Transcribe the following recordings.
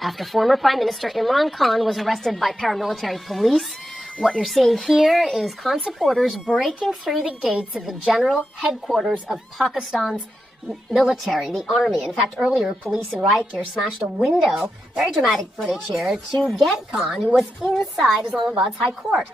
after former Prime Minister Imran Khan was arrested by paramilitary police. What you're seeing here is Khan supporters breaking through the gates of the general headquarters of Pakistan's military, the army. In fact, earlier, police in riot gear smashed a window, very dramatic footage here, to get Khan, who was inside Islamabad's High Court.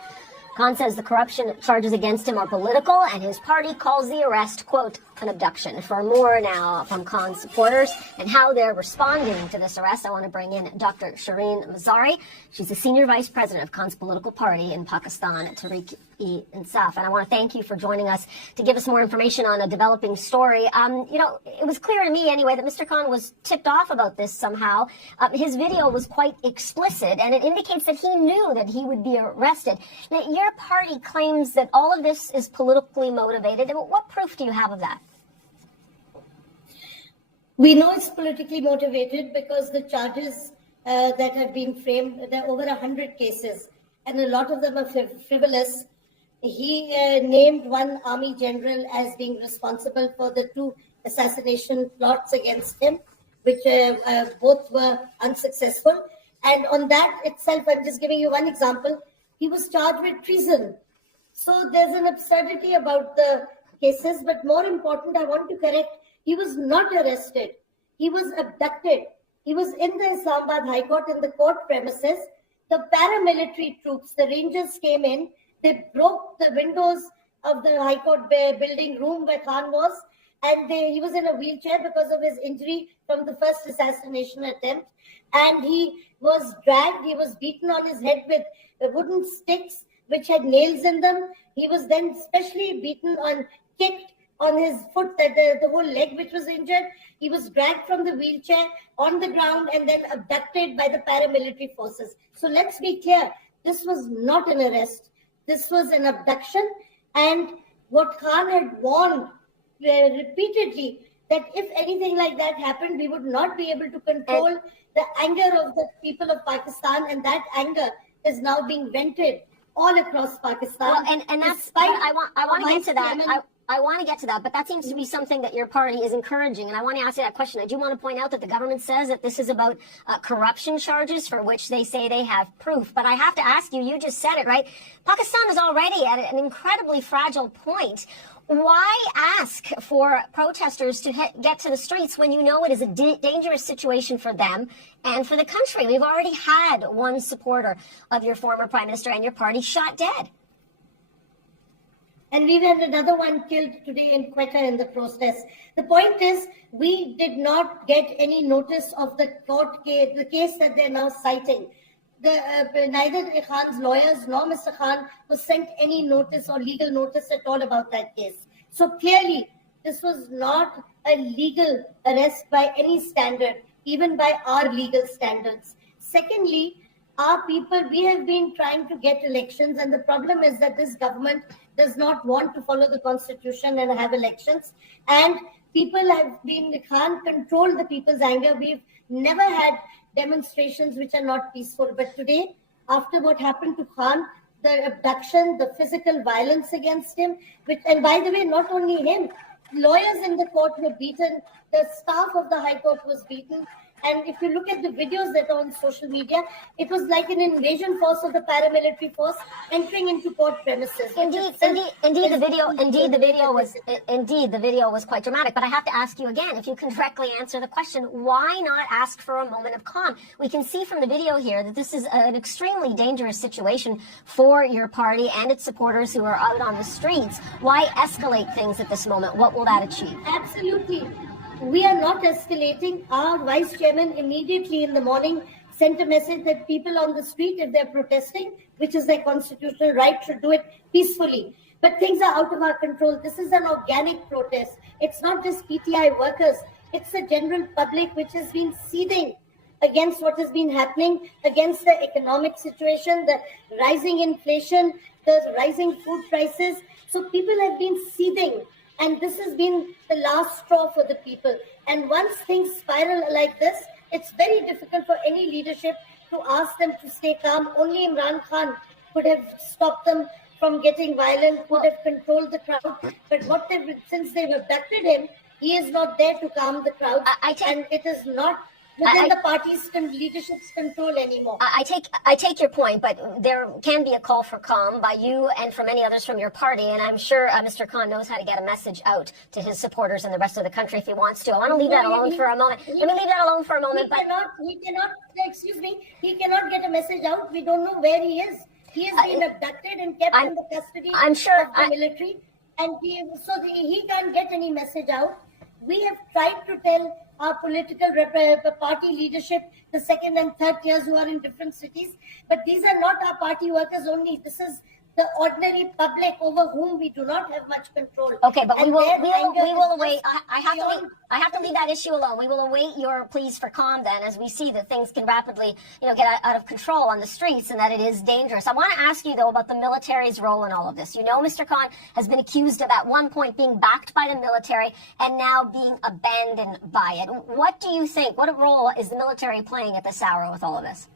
Khan says the corruption charges against him are political, and his party calls the arrest, quote, an abduction. For more now from Khan's supporters and how they're responding to this arrest, I want to bring in Dr. Shireen Mazari. She's the senior vice president of Khan's political party in Pakistan, Tehreek-e-Insaf. And I want to thank you for joining us to give us more information on a developing story. It was clear to me anyway that Mr. Khan was tipped off about this somehow. His video was quite explicit, and it indicates that he knew that he would be arrested. Now, your party claims that all of this is politically motivated. What proof do you have of that? We know it's politically motivated because the charges that have been framed, there are over 100 cases, and a lot of them are frivolous. He named one army general as being responsible for the 2 assassination plots against him, which both were unsuccessful. And on that itself, I'm just giving you one example, he was charged with treason. So there's an absurdity about the cases, but more important, I want to correct, he was not arrested. He was abducted. He was in the Islamabad High Court in the court premises. The paramilitary troops, the Rangers came in. They broke the windows of the High Court building room where Khan was. And he was in a wheelchair because of his injury from the first assassination attempt. And he was dragged. He was beaten on his head with wooden sticks which had nails in them. He was then specially beaten kicked on his foot, the whole leg which was injured. He was dragged from the wheelchair on the ground and then abducted by the paramilitary forces. So let's be clear, this was not an arrest. This was an abduction. And what Khan had warned repeatedly, that if anything like that happened, we would not be able to control the anger of the people of Pakistan, and that anger is now being vented all across Pakistan. Well, and that's, I want to get to that. I want to get to that, but that seems to be something that your party is encouraging, and I want to ask you that question. I do want to point out that the government says that this is about corruption charges for which they say they have proof, but I have to ask you, you just said it, right? Pakistan is already at an incredibly fragile point. Why ask for protesters to get to the streets when you know it is a dangerous situation for them and for the country? We've already had one supporter of your former prime minister and your party shot dead. And we've had another one killed today in Quetta in the protest. The point is, we did not get any notice of the court case, the case that they're now citing. Neither Khan's lawyers nor Mr. Khan was sent any notice or legal notice at all about that case. So clearly, this was not a legal arrest by any standard, even by our legal standards. Secondly, our people, we have been trying to get elections, and the problem is that this government does not want to follow the constitution and have elections. And people can't control the people's anger. We've never had demonstrations which are not peaceful. But today, after what happened to Khan, the abduction, the physical violence against him, and by the way, not only him, lawyers in the court were beaten, the staff of the High Court was beaten. And if you look at the videos that are on social media, it was like an invasion force of the paramilitary force entering into court premises. Indeed, the video was quite dramatic. But I have to ask you again, if you can directly answer the question, why not ask for a moment of calm? We can see from the video here that this is an extremely dangerous situation for your party and its supporters who are out on the streets. Why escalate things at this moment? What will that achieve? Absolutely. We are not escalating. Our vice chairman immediately in the morning sent a message that people on the street, if they're protesting, which is their constitutional right, should do it peacefully. But things are out of our control. This is an organic protest. It's not just PTI workers. It's the general public which has been seething against what has been happening, against the economic situation, the rising inflation, the rising food prices. So people have been seething. And this has been the last straw for the people. And once things spiral like this, it's very difficult for any leadership to ask them to stay calm. Only Imran Khan could have stopped them from getting violent, could have controlled the crowd. But since they've abducted him, he is not there to calm the crowd. And it is not within the party's leadership's control anymore. I take your point, but there can be a call for calm by you and for many others from your party, and I'm sure Mr. Khan knows how to get a message out to his supporters and the rest of the country if he wants to. I want to leave that alone for a moment. Let me leave that alone for a moment. He cannot, excuse me, he cannot get a message out. We don't know where he is. He has been abducted and kept in the custody of the military, and he can't get any message out. We have tried to tell our political party leadership, the second and third tiers who are in different cities, but these are not our party workers only. This is the ordinary public over whom we do not have much control. Okay, but we will await. I have to leave that issue alone. We will await your pleas for calm then, as we see that things can rapidly, get out of control on the streets and that it is dangerous. I want to ask you though about the military's role in all of this. Mr. Khan has been accused of at one point being backed by the military and now being abandoned by it. What do you think? What role is the military playing at this hour with all of this?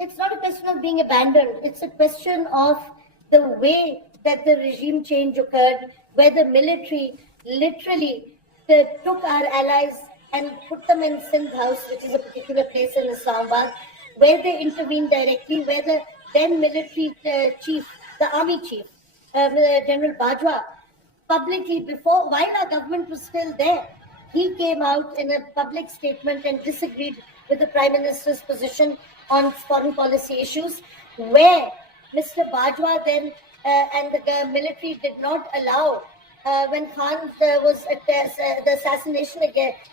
It's not a question of being abandoned. It's a question of the way that the regime change occurred, where the military literally took our allies and put them in Sindh House, which is a particular place in Islamabad, where they intervened directly, where the then military chief, the army chief, General Bajwa, publicly while our government was still there, he came out in a public statement and disagreed with the Prime Minister's position on foreign policy issues, where Mr. Bajwa then and the military did not allow, when Khan was the assassination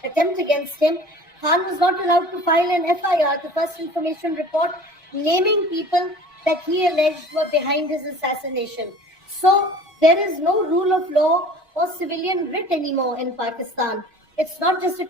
attempt against him, Khan was not allowed to file an FIR, the first information report, naming people that he alleged were behind his assassination. So there is no rule of law or civilian writ anymore in Pakistan. It's not just a